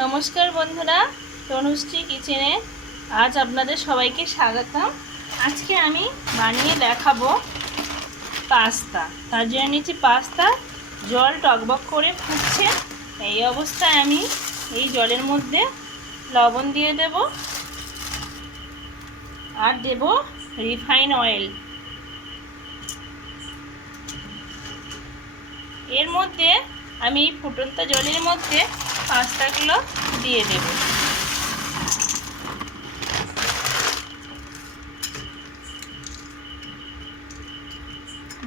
নমস্কার বন্ধুরা, তনুশ্রী কিচেনে আজ আপনাদের সবাইকে স্বাগতম। আজকে আমি বানিয়ে দেখাবো পাস্তা। তার জন্য নিচ্ছি পাস্তা। জল টকবক করে ফুটছে। এই অবস্থায় আমি এই জলের মধ্যে লবণ দিয়ে দেব আর দেব রিফাইন অয়েল। এর মধ্যে আমি এই ফুটন্ত জলের মধ্যে পাস্তাগুলো দিয়ে দেব।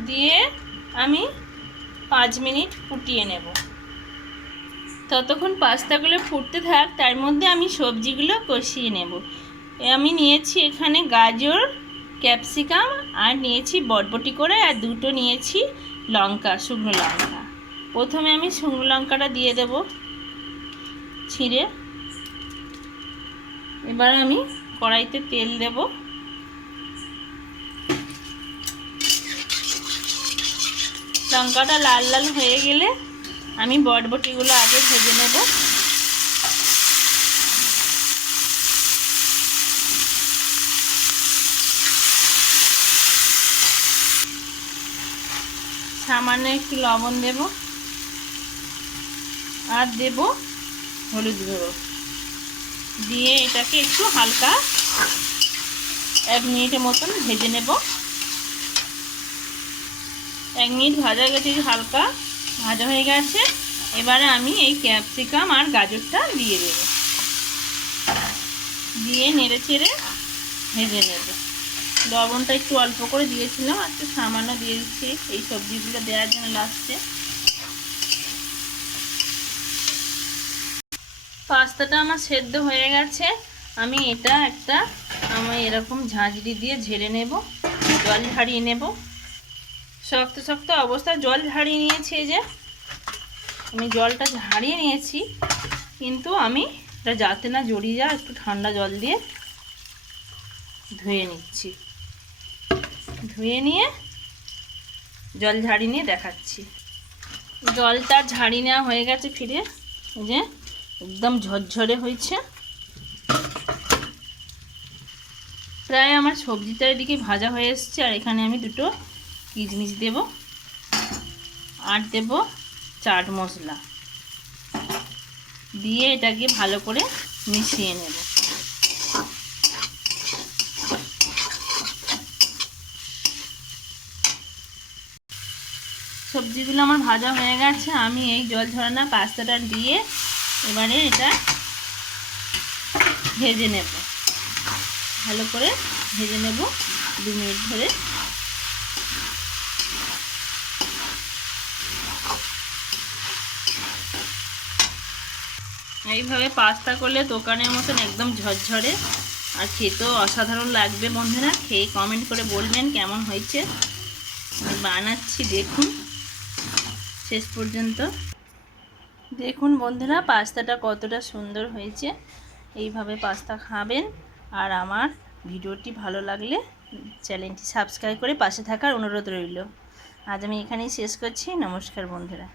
দিয়ে আমি পাঁচ মিনিট ফুটিয়ে নেব। ততক্ষণ পাস্তাগুলো ফুটতে থাক, তার মধ্যে আমি সবজিগুলো কষিয়ে নেব। আমি নিয়েছি এখানে গাজর, ক্যাপসিকাম, আর নিয়েছি বটবটি করে, আর দুটো নিয়েছি লঙ্কা, শুকনো লঙ্কা। প্রথমে আমি শুকনো লঙ্কাটা দিয়ে দেব। ছিঁড়ে এবার আমি কড়াইতে তেল দেব। লঙ্কাটা লাল লাল হয়ে গেলে আমি বটবটিগুলো আগে ভেজে নেব। সামান্য একটু লবণ দেব। আর দেব হলুদ গুঁড়ো। দিয়ে এটাকে একটু হালকা এক মিনিটের মতন ভেজে নেব। এক মিনিট ভাজা গেছে, হালকা ভাজা হয়ে গেছে। এবারে আমি এই ক্যাপসিকাম আর গাজরটা দিয়ে দেব। দিয়ে নেড়ে চেড়ে ভেজে নেব। লবণটা একটু অল্প করে দিয়েছিলাম আর একটু সামান্য দিয়ে দিচ্ছি। এই সবজিগুলো দেওয়ার জন্য লাস্টে। পাস্তাটা আমার সেদ্ধ হয়ে গেছে। আমি এটা একটা আমি এরকম ঝাঁঝরি দিয়ে ঝেড়ে নেব, জল ঝাড়িয়ে নেব। শক্ত শক্ত অবস্থায় জল ঝাড়িয়ে নিয়েছি যে। আমি জলটা ঝাড়িয়ে নিয়েছি, কিন্তু আমি এটা যাতে না জড়িয়ে যায়, একটু ঠান্ডা জল দিয়ে ধুয়ে নিচ্ছি। ধুয়ে নিয়ে জল ঝাড়ি নিয়ে দেখাচ্ছি। জলটা ঝাড়ি নেওয়া হয়ে গেছে ফিরে যে। একদম ঝরঝরে হয়েছে। প্রায় আমার সবজিটা এদিকে ভাজা হয়ে এসছে, আর এখানে আমি দুটো কিচমিচ দেব, আর দেব চাট মশলা। দিয়ে এটাকে ভালো করে মিশিয়ে নেব। সবজিগুলো আমার ভাজা হয়ে গেছে, আমি এই জল ঝরানা পাস্তাটা দিয়ে এবারে এটা ভেজে নেব। ভালো করে ভেজে নেব দু মিনিট ধরে। এইভাবে পাস্তা করলে দোকানের মতন একদম ঝরঝরে আর খেতেও অসাধারণ লাগবে বন্ধুরা। খেয়ে কমেন্ট করে বলবেন কেমন হয়েছে। বানাচ্ছি, দেখুন। শেষ পর্যন্ত। দেখুন বন্ধুরা, পাস্তাটা কতটা সুন্দর হয়েছে। এইভাবে পাস্তা খাবেন। আর আমার ভিডিওটি ভালো লাগলে চ্যানেলটি সাবস্ক্রাইব করে পাশে থাকার অনুরোধ রইল। আজ আমি এখানেই শেষ করছি। নমস্কার বন্ধুরা।